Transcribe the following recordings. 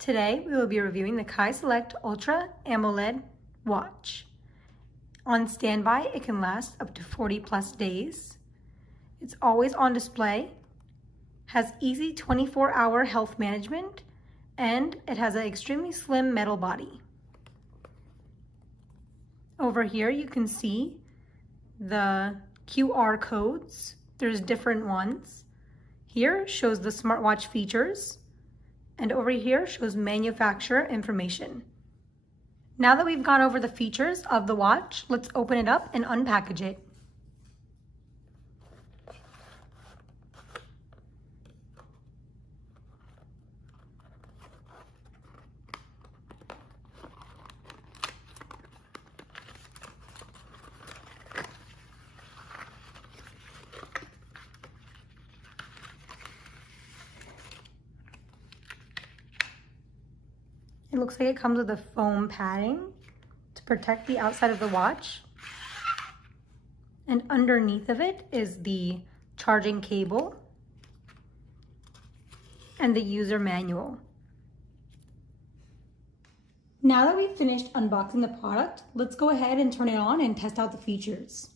Today we will be reviewing the Kieslect Ultra AMOLED watch. On standby, it can last up to 40+ days. It's always on display, has easy 24-hour health management, and it has an extremely slim metal body. Over here you can see the QR codes. There's different ones. Here shows the smartwatch features, and over here shows manufacturer information. Now that we've gone over the features of the watch, let's open it up and unpackage it. It looks like it comes with a foam padding to protect the outside of the watch. And underneath of it is the charging cable and the user manual. Now that we've finished unboxing the product, let's go ahead and turn it on and test out the features.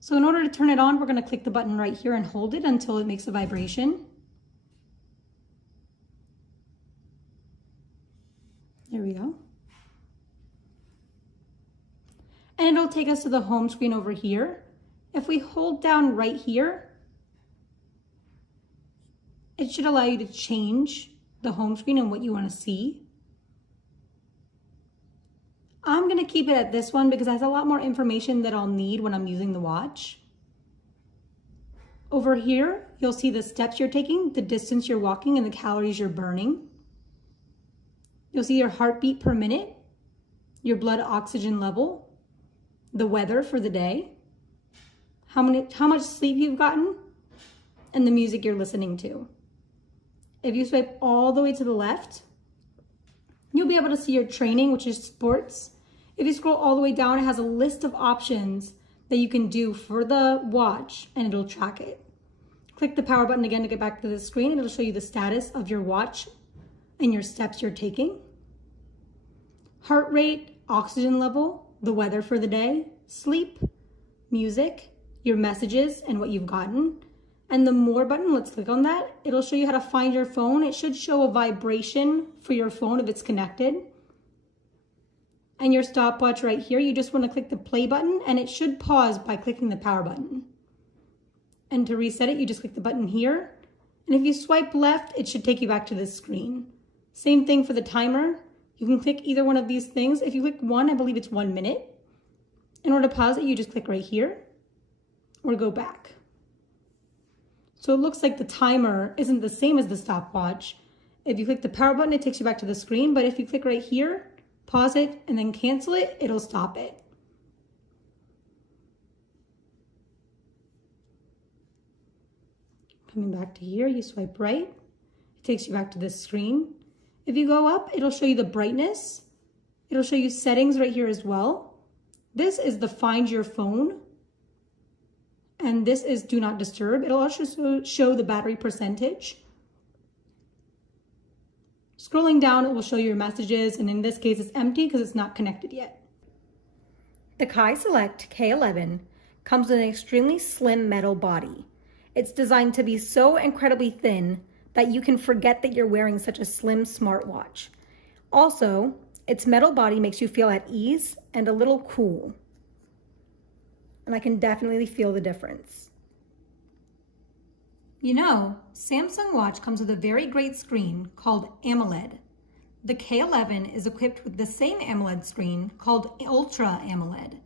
So in order to turn it on, we're going to click the button right here and hold it until it makes a vibration. There we go. And it'll take us to the home screen over here. If we hold down right here, it should allow you to change the home screen and what you want to see. I'm going to keep it at this one because it has a lot more information that I'll need when I'm using the watch. Over here, you'll see the steps you're taking, the distance you're walking, and the calories you're burning. You'll see your heartbeat per minute, your blood oxygen level, the weather for the day, how much sleep you've gotten, and the music you're listening to. If you swipe all the way to the left, you'll be able to see your training, which is sports. If you scroll all the way down, it has a list of options that you can do for the watch, and it'll track it. Click the power button again to get back to the screen, and it'll show you the status of your watch and your steps you're taking. Heart rate, oxygen level, the weather for the day, sleep, music, your messages and what you've gotten. And the more button, let's click on that. It'll show you how to find your phone. It should show a vibration for your phone if it's connected. And your stopwatch right here, you just want to click the play button and it should pause by clicking the power button. And to reset it, you just click the button here. And if you swipe left, it should take you back to this screen. Same thing for the timer. You can click either one of these things. If you click one, I believe it's 1 minute. In order to pause it, you just click right here or go back. So it looks like the timer isn't the same as the stopwatch. If you click the power button, it takes you back to the screen, but if you click right here, pause it, and then cancel it, it'll stop it. Coming back to here, you swipe right. It takes you back to this screen. If you go up, it'll show you the brightness. It'll show you settings right here as well. This is the Find Your Phone. And this is Do Not Disturb. It'll also show the battery percentage. Scrolling down, it will show your messages. And in this case, it's empty because it's not connected yet. The Kieslect K11 comes with an extremely slim metal body. It's designed to be so incredibly thin that you can forget that you're wearing such a slim smartwatch. Also, its metal body makes you feel at ease and a little cool. And I can definitely feel the difference. You know, Samsung Watch comes with a very great screen called AMOLED. The K11 is equipped with the same AMOLED screen called Ultra AMOLED.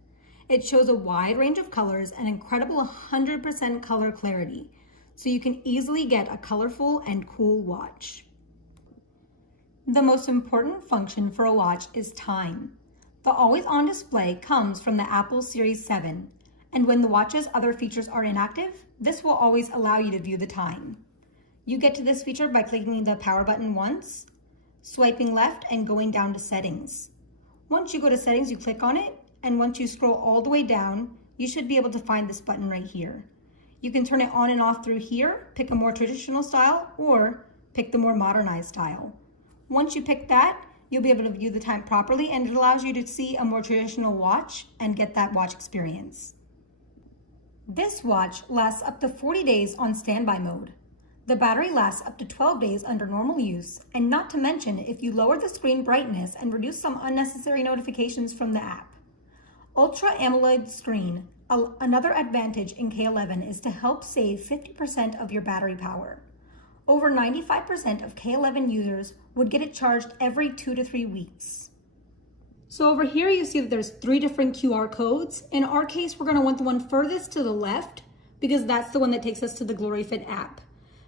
It shows a wide range of colors and incredible 100% color clarity, so you can easily get a colorful and cool watch. The most important function for a watch is time. The always-on display comes from the Apple Series 7, and when the watch's other features are inactive, this will always allow you to view the time. You get to this feature by clicking the power button once, swiping left, and going down to settings. Once you go to settings, you click on it, and once you scroll all the way down, you should be able to find this button right here. You can turn it on and off through here, pick a more traditional style, or pick the more modernized style. Once you pick that, you'll be able to view the time properly, and it allows you to see a more traditional watch and get that watch experience. This watch lasts up to 40 days on standby mode. The battery lasts up to 12 days under normal use, and not to mention if you lower the screen brightness and reduce some unnecessary notifications from the app. Ultra AMOLED screen, another advantage in K11 is to help save 50% of your battery power. Over 95% of K11 users would get it charged every 2 to 3 weeks. So over here you see that there's 3 different QR codes. In our case, we're going to want the one furthest to the left because that's the one that takes us to the GloryFit app.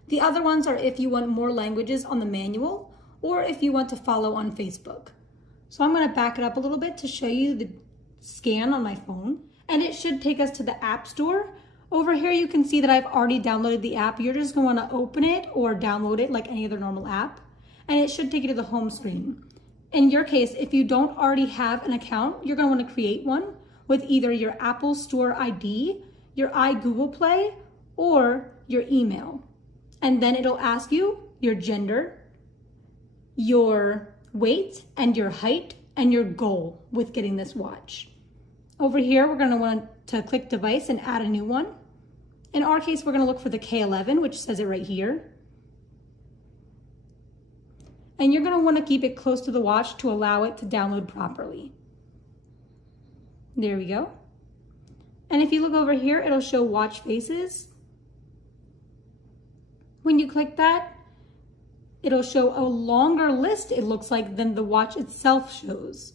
The other ones are if you want more languages on the manual or if you want to follow on Facebook. So I'm going to back it up a little bit to show you the scan on my phone, and it should take us to the App Store. Over here you can see that I've already downloaded the app. You're just going to want to open it or download it like any other normal app, and it should take you to the home screen. In your case, if you don't already have an account, you're going to want to create one with either your Apple Store ID, your iGoogle Play, or your email. And then it'll ask you your gender, your weight, and your height, and your goal with getting this watch. Over here, we're going to want to click device and add a new one. In our case, we're going to look for the K11, which says it right here. And you're going to want to keep it close to the watch to allow it to download properly. There we go. And if you look over here, it'll show watch faces. When you click that, it'll show a longer list, it looks like, than the watch itself shows.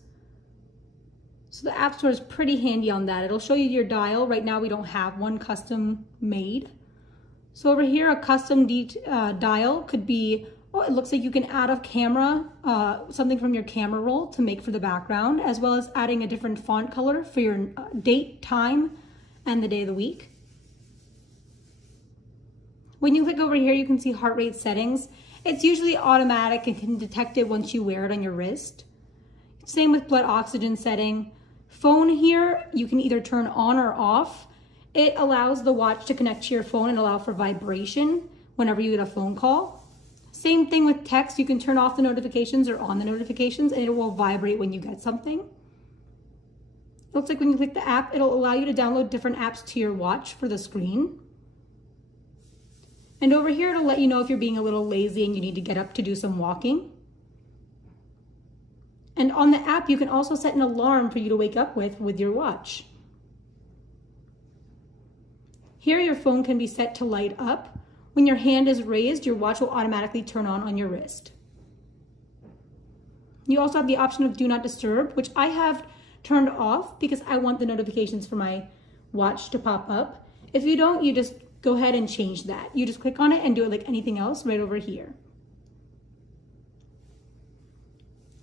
So the App Store is pretty handy on that. It'll show you your dial. Right now we don't have one custom made. So over here, a custom dial could be, oh, it looks like you can add a camera, something from your camera roll to make for the background, as well as adding a different font color for your date, time, and the day of the week. When you click over here, you can see heart rate settings. It's usually automatic and can detect it once you wear it on your wrist. Same with blood oxygen setting. Phone here, you can either turn on or off. It allows the watch to connect to your phone and allow for vibration whenever you get a phone call. Same thing with text. You can turn off the notifications or on the notifications, and it will vibrate when you get something. It looks like when you click the app, it'll allow you to download different apps to your watch for the screen. And over here, it'll let you know if you're being a little lazy and you need to get up to do some walking. And on the app, you can also set an alarm for you to wake up with your watch. Here, your phone can be set to light up. When your hand is raised, your watch will automatically turn on your wrist. You also have the option of Do Not Disturb, which I have turned off because I want the notifications for my watch to pop up. If you don't, you just go ahead and change that. You just click on it and do it like anything else right over here.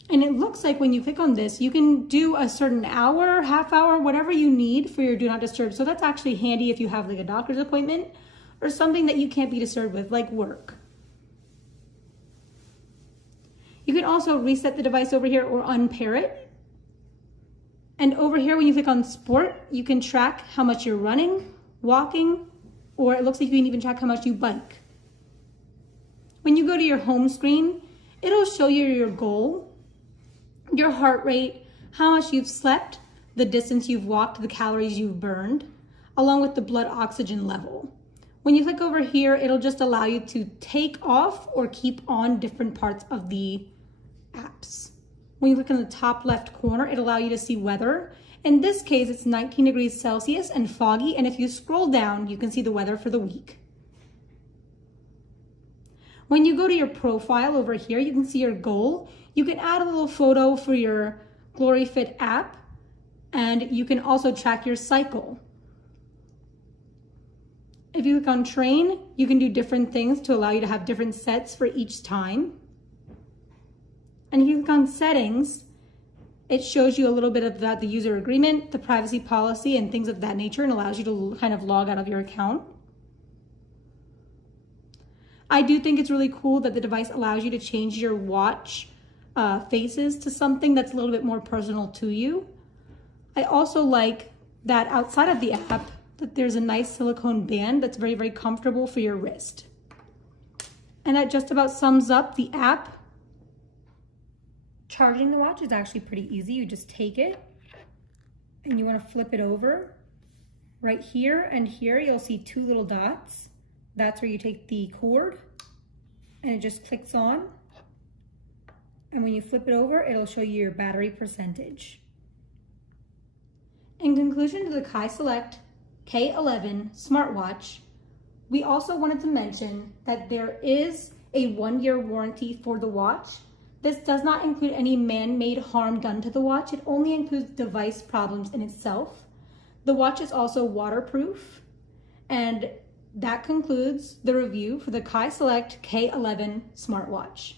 And it looks like when you click on this, you can do a certain hour, half hour, whatever you need for your Do Not Disturb. So that's actually handy if you have like a doctor's appointment or something that you can't be disturbed with, like work. You can also reset the device over here or unpair it. And over here, when you click on Sport, you can track how much you're running, walking, or it looks like you can even track how much you bike. When you go to your home screen, it'll show you your goal, your heart rate, how much you've slept, the distance you've walked, the calories you've burned, along with the blood oxygen level. When you click over here, it'll just allow you to take off or keep on different parts of the apps. When you click in the top left corner, it'll allow you to see weather. In this case, it's 19 degrees Celsius and foggy, and if you scroll down, you can see the weather for the week. When you go to your profile over here, you can see your goal. You can add a little photo for your GloryFit app, and you can also track your cycle. If you click on train, you can do different things to allow you to have different sets for each time. And if you click on settings, it shows you a little bit about the user agreement, the privacy policy, and things of that nature, and allows you to kind of log out of your account. I do think it's really cool that the device allows you to change your watch faces to something that's a little bit more personal to you. I also like that outside of the app, that there's a nice silicone band that's very, very comfortable for your wrist. And that just about sums up the app. Charging the watch is actually pretty easy. You just take it and you want to flip it over. Right here and here, you'll see two little dots. That's where you take the cord and it just clicks on. And when you flip it over, it'll show you your battery percentage. In conclusion to the Kieslect K11 smartwatch, we also wanted to mention that there is a 1-year warranty for the watch. This does not include any man-made harm done to the watch. It only includes device problems in itself. The watch is also waterproof. And that concludes the review for the Kieslect K11 smartwatch.